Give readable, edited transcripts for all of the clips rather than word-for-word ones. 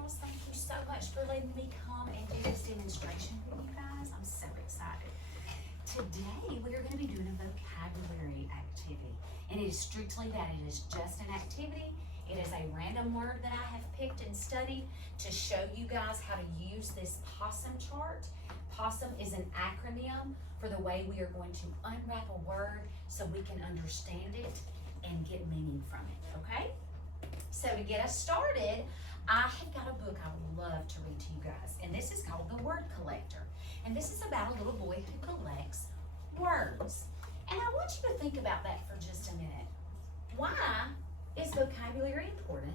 girls. Thank you so much for letting me come and do this demonstration with you guys. I'm so excited. Today, we are going to be doing a vocabulary activity. And it is strictly that. It is just an activity. It is a random word that I have picked and studied to show you guys how to use this POSSUM chart. POSSUM is an acronym for the way we are going to unwrap a word so we can understand it and get meaning from it, okay? So to get us started, I have got a book I would love to read to you guys, and this is called The Word Collector. And this is about a little boy who collects words. And I want you to think about that for just a minute. Why is vocabulary important?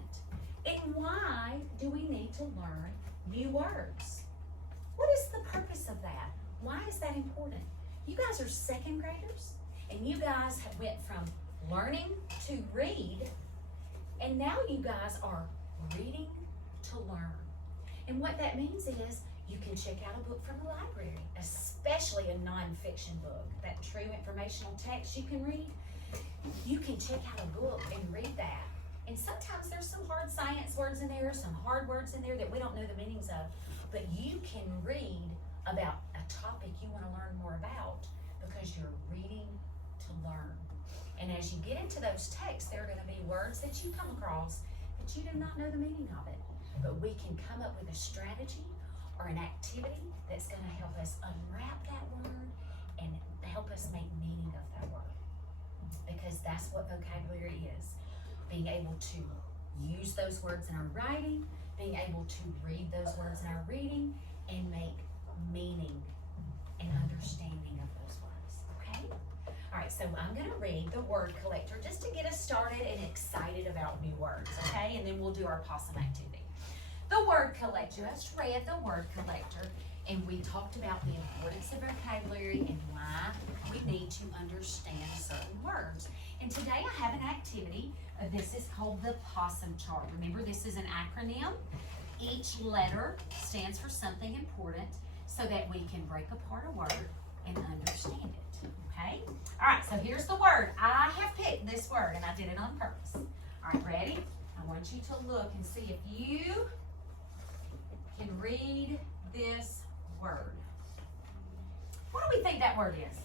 And why do we need to learn new words? What is the purpose of that? Why is that important? You guys are second graders, and you guys have went from learning to read, and now you guys are reading to learn. And what that means is you can check out a book from the library, especially a nonfiction book, that true informational text you can read. You can check out a book and read that. And sometimes there's some hard science words in there, some hard words in there that we don't know the meanings of, but you can read about a topic you want to learn more about because you're reading to learn. And as you get into those texts, there are going to be words that you come across that you do not know the meaning of it. But we can come up with a strategy or an activity that's going to help us unwrap that word and help us make meaning of that word. Because that's what vocabulary is. Being able to use those words in our writing, being able to read those words in our reading, and make meaning and understanding of those words, okay? All right, so I'm going to read the word collector just to get us started and excited about new words, okay? And then we'll do our POSSUM activity. The word collector, I just read the word collector, and we talked about the importance of vocabulary and why we need to understand certain words. And today I have an activity. This is called the POSSUM chart. Remember, this is an acronym. Each letter stands for something important so that we can break apart a word and understand it, okay? All right, so here's the word. I have picked this word, and I did it on purpose. All right, ready? I want you to look and see if you can read this word. What do we think that word is?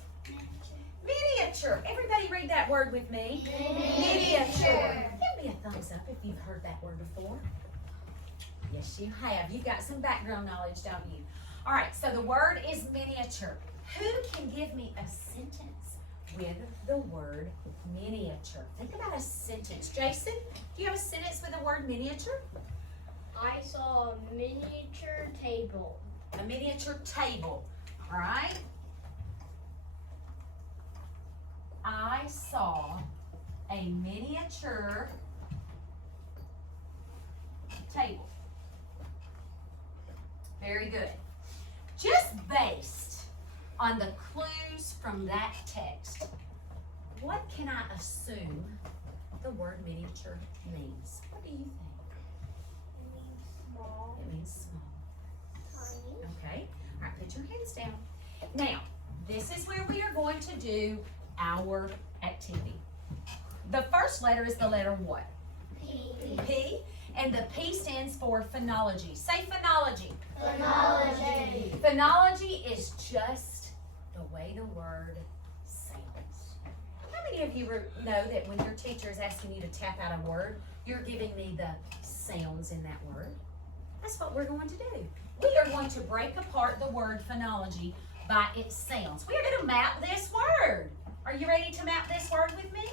Miniature. Everybody read that word with me. Miniature. Give me a thumbs up if you've heard that word before. Yes, you have. You've got some background knowledge, don't you? All right, so the word is miniature. Who can give me a sentence with the word miniature? Think about a sentence. Jason, do you have a sentence with the word miniature? I saw a miniature table. A miniature table, all right? I saw a miniature table. Very good. Just based on the clues from that text, what can I assume the word miniature means? What do you think? It means small. It means small. Tiny. Okay. All right, put your hands down. Now, this is where we are going to do our activity. The first letter is the letter what? P. P. And the P stands for phonology. Say phonology. Phonology. Phonology is just the way the word sounds. How many of you know that when your teacher is asking you to tap out a word, you're giving me the sounds in that word? That's what we're going to do. We are going to break apart the word phonology by its sounds. We are going to map this word. Are you ready to map this word with me?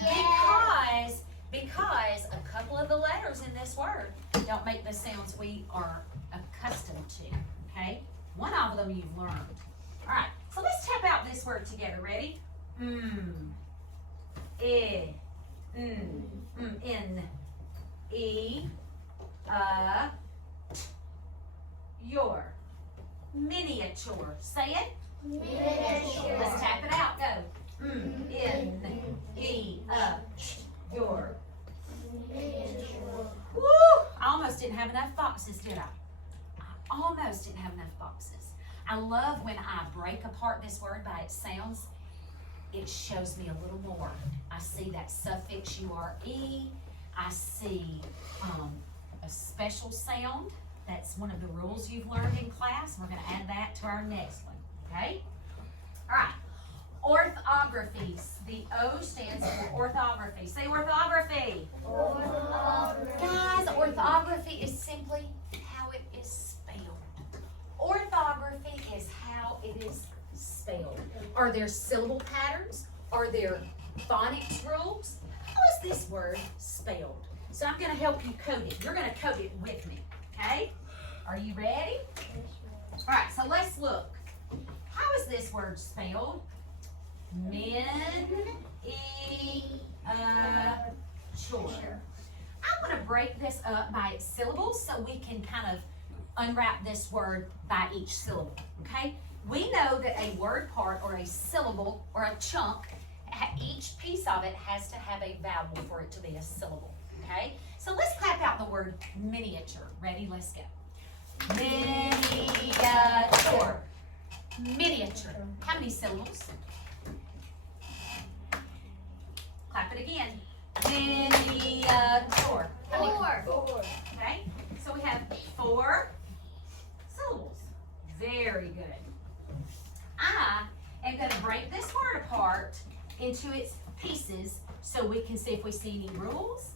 Yes. Because a couple of the letters in this word don't make the sounds we are accustomed to, okay? One of them you've learned. All right, so let's tap out this word together. Ready? In, e, your. Miniature. Say it. Miniature. Let's tap it out. Go. In, e, your. Woo! I almost didn't have enough boxes, did I? I almost didn't have enough boxes. I love when I break apart this word by its sounds. It shows me a little more. I see that suffix URE. I see a special special sound. That's one of the rules you've learned in class. We're going to add that to our next one, okay? All right. Orthography. The O stands for orthography. Say orthography. Orthography. Guys, orthography is simply how it is spelled. Orthography is how it is spelled. Are there syllable patterns? Are there phonics rules? How is this word spelled? So I'm going to help you code it. You're going to code it with me, okay? Are you ready? All right, so let's look. How is this word spelled? Chore. I want to break this up by its syllables so we can kind of unwrap this word by each syllable, okay? We know that a word part or a syllable or a chunk, each piece of it has to have a vowel for it to be a syllable, okay? So let's clap out the word miniature. Ready? Let's go. Miniature. Miniature. How many syllables? Clap it again. Miniature. Four. Okay, so we have 4 syllables. Very good. I am going to break this word apart into its pieces so we can see if we see any rules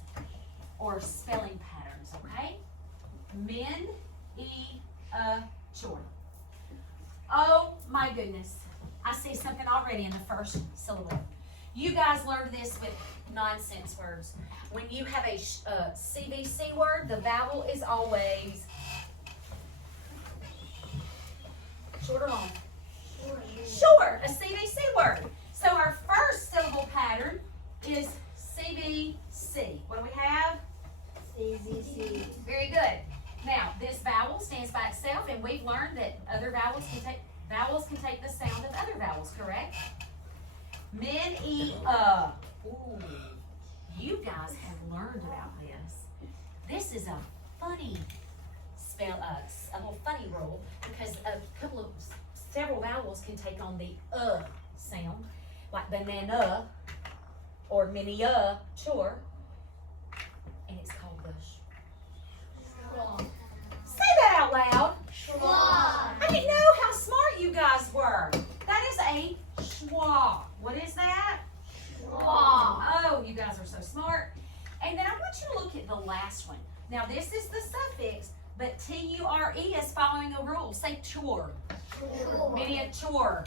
or spelling patterns, okay? Chore. Oh my goodness. I see something already in the first syllable. You guys learned this with nonsense words. When you have a CVC word, the vowel is always short or long? Short, a CVC word. So our first syllable pattern is CVC. What do we have? CVC. Very good. Now, this vowel stands by itself, and we've learned that other vowels can take the sound of other vowels, correct? Ooh, you guys have learned about this. This is a funny a little funny rule because several vowels can take on the sound, like banana or miniature, and it's called the Say that out loud. I didn't know how smart you guys were. That is a schwa. What is that? Oh, you guys are so smart. And then I want you to look at the last one. Now this is the suffix, but T-U-R-E is following a rule. Say chore. Miniature.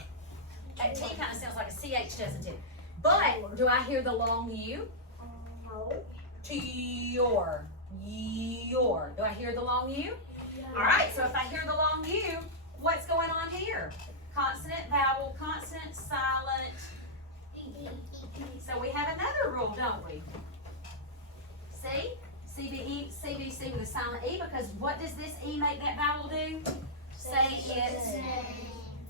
That T kind of sounds like a CH, doesn't it? But do I hear the long U? No. Your. Do I hear the long U? All right, so if I hear the long U, what's going on here? Consonant, vowel, consonant, silent. So we have another rule, don't we? See? CVC with a silent E, because what does this E make that vowel do? Say it.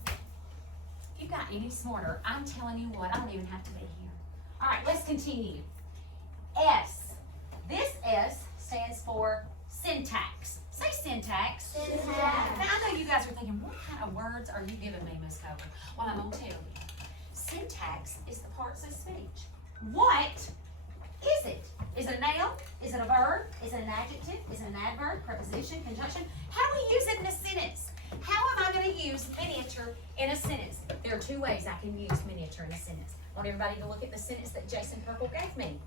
If you got any smarter, I'm telling you what, I don't even have to be here. All right, let's continue. S. This S stands for syntax. Say syntax. Syntax. Now, I know you guys are thinking, what kind of words are you giving me, Miss Coker? Well, I'm going to tell you. Syntax is the parts of speech. What is it? Is it a noun? Is it a verb? Is it an adjective? Is it an adverb, preposition, conjunction? How do we use it in a sentence? How am I going to use miniature in a sentence? There are 2 ways I can use miniature in a sentence. I want everybody to look at the sentence that Jason Purple gave me.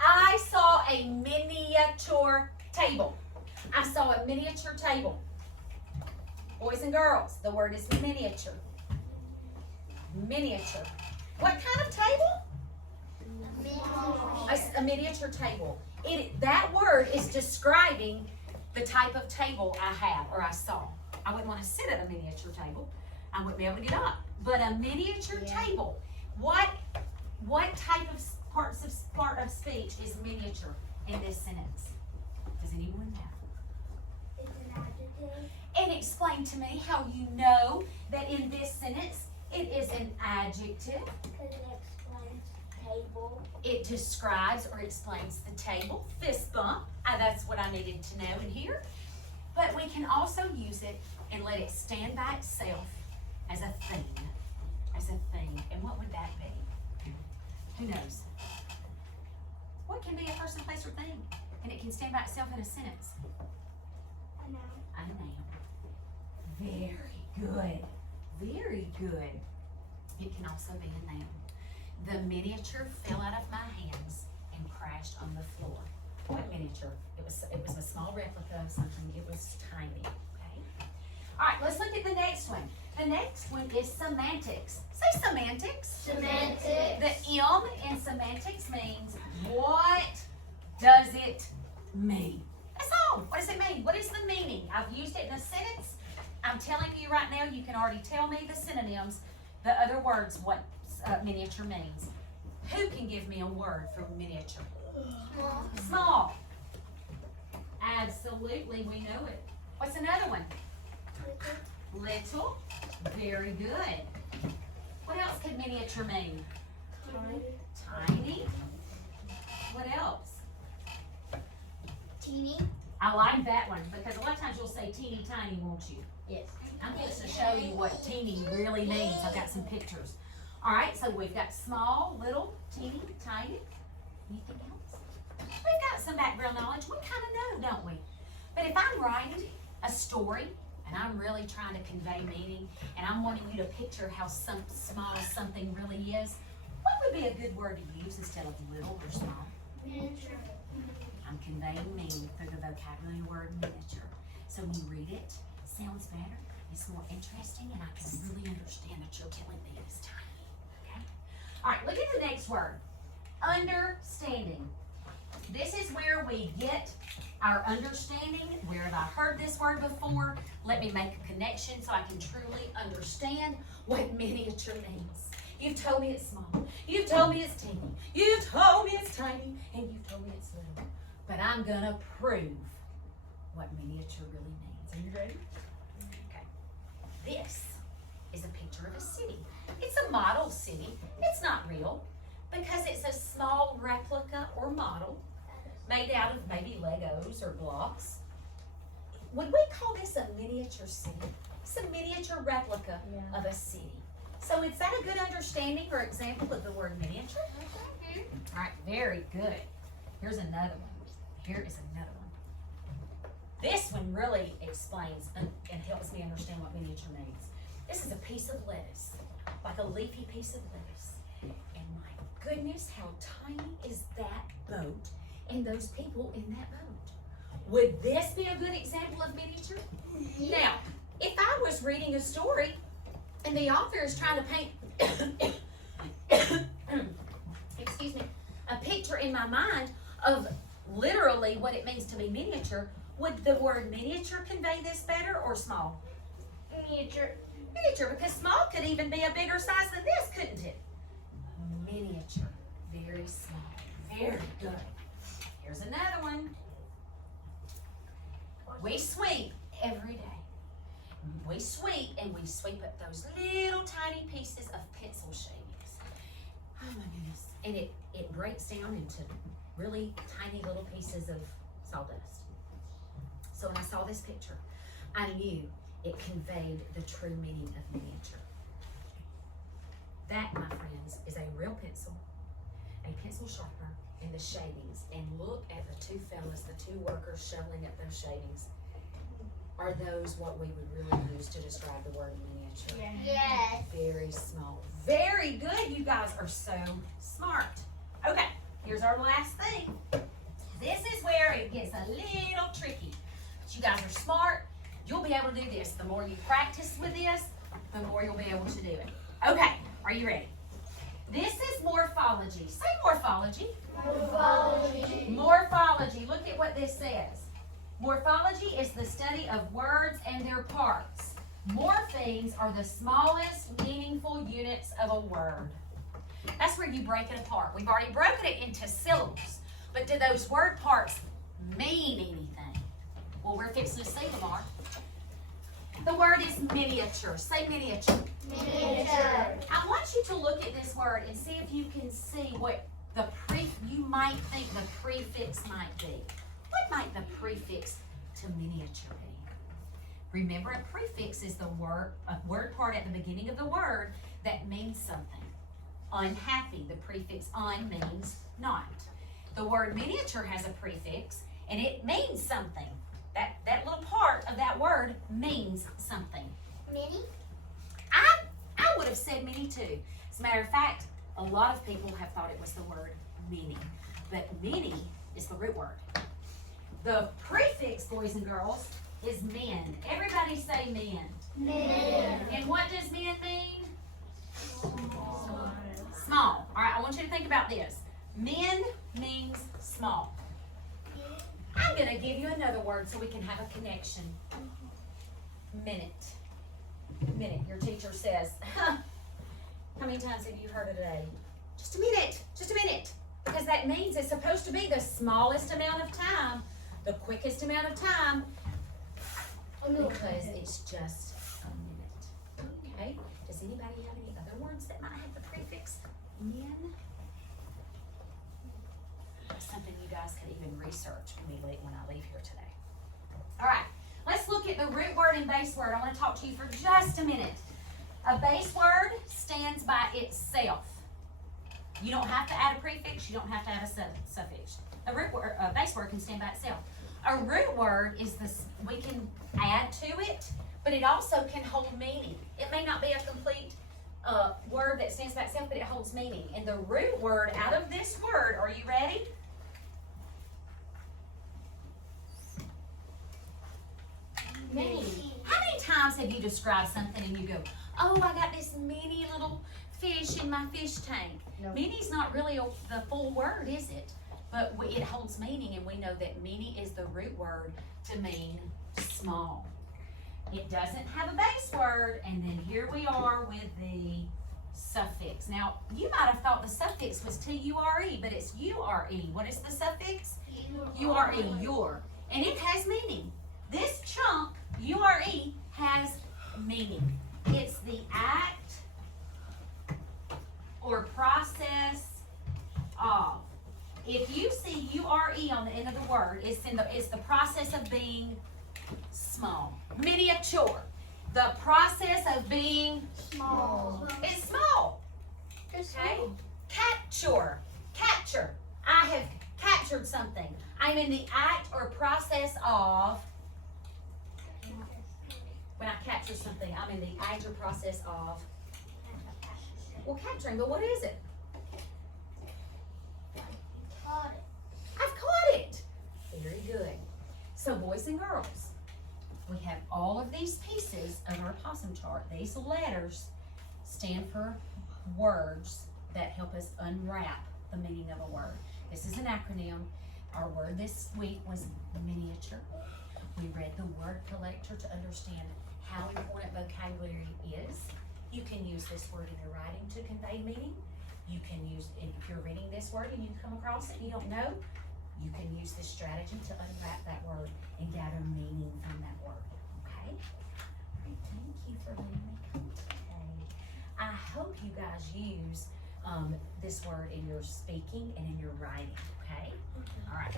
I saw a miniature table. I saw a miniature table. Boys and girls, the word is miniature. Miniature. What kind of table? A miniature table. That word is describing the type of table I have or I saw. I wouldn't want to sit at a miniature table. I wouldn't be able to get up. But a miniature table. What type of part of speech is miniature in this sentence? Does anyone know? It's an adjective. And explain to me how you know that in this sentence it is an adjective. Because it explains table. It describes or explains the table. Fist bump. That's what I needed to know in here. But we can also use it and let it stand by itself as a thing. As a thing. And what would that be? Who knows? What can be a person, place, or thing? And it can stand by itself in a sentence. A noun. A noun. Very good. Very good. It can also be a noun. The miniature fell out of my hands and crashed on the floor. What miniature? It was a small replica of something. It was tiny. Okay. All right, let's look at the next one. The next one is semantics. Say semantics. Semantics. The M in semantics means what does it mean? That's all. What does it mean? What is the meaning? I've used it in a sentence. I'm telling you right now, you can already tell me the synonyms, the other words, what miniature means. Who can give me a word for miniature? Small. Small. Absolutely, we know it. What's another one? Little. Very good. What else could miniature mean? Tiny. What else? Teeny. I like that one because a lot of times you'll say teeny tiny, won't you? Yes. I'm going to show you what teeny really means. I've got some pictures. All right, so we've got small, little, teeny, tiny. Anything else? We've got some background knowledge. We kind of know, don't we? But if I'm writing a story and I'm really trying to convey meaning and I'm wanting you to picture how small something really is, what would be a good word to use instead of little or small? Miniature. I'm conveying meaning through the vocabulary word miniature. So when you read it, it sounds better, it's more interesting, and I can really understand that you're telling me it's tiny. Okay? All right, look at the next word. Understanding. This is where we get our understanding. Where have I heard this word before? Let me make a connection so I can truly understand what miniature means. You've told me it's small. You've told me it's teeny. You've told me it's tiny. And you've told me it's little. But I'm going to prove what miniature really means. Are you ready? Okay. This is a picture of a city. It's a model city. It's not real because it's a small replica or model made out of maybe Legos or blocks. Would we call this a miniature city? It's a miniature replica of a city. So is that a good understanding or example of the word miniature? All right, very good. Here's another one. Here is another one. This one really explains and helps me understand what miniature means. This is a piece of lettuce, like a leafy piece of lettuce. And my goodness, how tiny is that boat and those people in that boat? Would this be a good example of miniature? Now, if I was reading a story and the author is trying to paint, excuse me, a picture in my mind of literally what it means to be miniature, would the word miniature convey this better or small? Miniature. Miniature, because small could even be a bigger size than this, couldn't it? Miniature, very small, very good. Here's another one. We sweep every day. We sweep and we sweep up those little tiny pieces of pencil shavings. Oh my goodness. And it breaks down into really tiny little pieces of sawdust. So when I saw this picture, I knew it conveyed the true meaning of miniature. That, my friends, is a real pencil, a pencil sharpener, and the shavings. And look at the two fellas, the two workers shoveling up those shavings. Are those what we would really use to describe the word miniature? Yes. Very small. Very good. You guys are so smart. Okay, here's our last thing. This is where it gets a little tricky. But you guys are smart. You'll be able to do this. The more you practice with this, the more you'll be able to do it. Okay, are you ready? This is morphology. Say morphology. Morphology. Morphology. Look at what this says. Morphology is the study of words and their parts. Morphemes are the smallest meaningful units of a word. That's where you break it apart. We've already broken it into syllables, but do those word parts mean anything? Well, we're fixing to see them, are. The word is miniature. Say miniature. Miniature. I want you to look at this word and see if you can see what you might think the prefix might be. What might the prefix to miniature be? Remember, a prefix is a word part at the beginning of the word that means something. Unhappy, the prefix un means not. The word miniature has a prefix, And it means something. That little part of that word means something. Many? I would have said many too. As a matter of fact, a lot of people have thought it was the word many. But many is the root word. The prefix, boys and girls, is men. Everybody say men. Men. And what does men mean? Small. All right, I want you to think about this. Men means small. I'm going to give you another word so we can have a connection. Minute. Minute. Your teacher says, how many times have you heard it today? Just a minute. Just a minute. Because that means it's supposed to be the smallest amount of time, the quickest amount of time, because it's just a minute. Okay? Does anybody have any other words that might have the prefix min? That's something you guys could even research when I leave here today. All right, let's look at the root word and base word. I want to talk to you for just a minute. A base word stands by itself. You don't have to add a prefix. You don't have to add a suffix. A base word can stand by itself. A root word is this. We can add to it, but it also can hold meaning. It may not be a complete word that stands by itself, but it holds meaning. And the root word out of this word, are you ready? Many. How many times have you described something and you go, oh, I got this mini little fish in my fish tank? No. Mini's not really the full word, is it? But it holds meaning, and we know that mini is the root word to mean small. It doesn't have a base word, and then here we are with the suffix. Now, you might have thought the suffix was T-U-R-E, but it's U-R-E. What is the suffix? U-R-E, your. And it has meaning. This chunk, U-R-E, has meaning. It's the act or process of. If you see U-R-E on the end of the word, it's the process of being small. Miniature. The process of being Small. is small. Okay? Capture. Capture. I have captured something. I'm in the act or process of. When I capture something, I'm in the act or process of. Well, capturing, but what is it? Caught it. I've caught it. Very good. So, boys and girls, we have all of these pieces of our POSSUM chart. These letters stand for words that help us unwrap the meaning of a word. This is an acronym. Our word this week was miniature. We read the word collector to understand how important vocabulary is. You can use this word in your writing to convey meaning. You can use, if you're reading this word and you come across it and you don't know, you can use this strategy to unwrap that word and gather meaning from that word. Okay? All right, thank you for letting me come today. I hope you guys use this word in your speaking and in your writing. Okay? All right.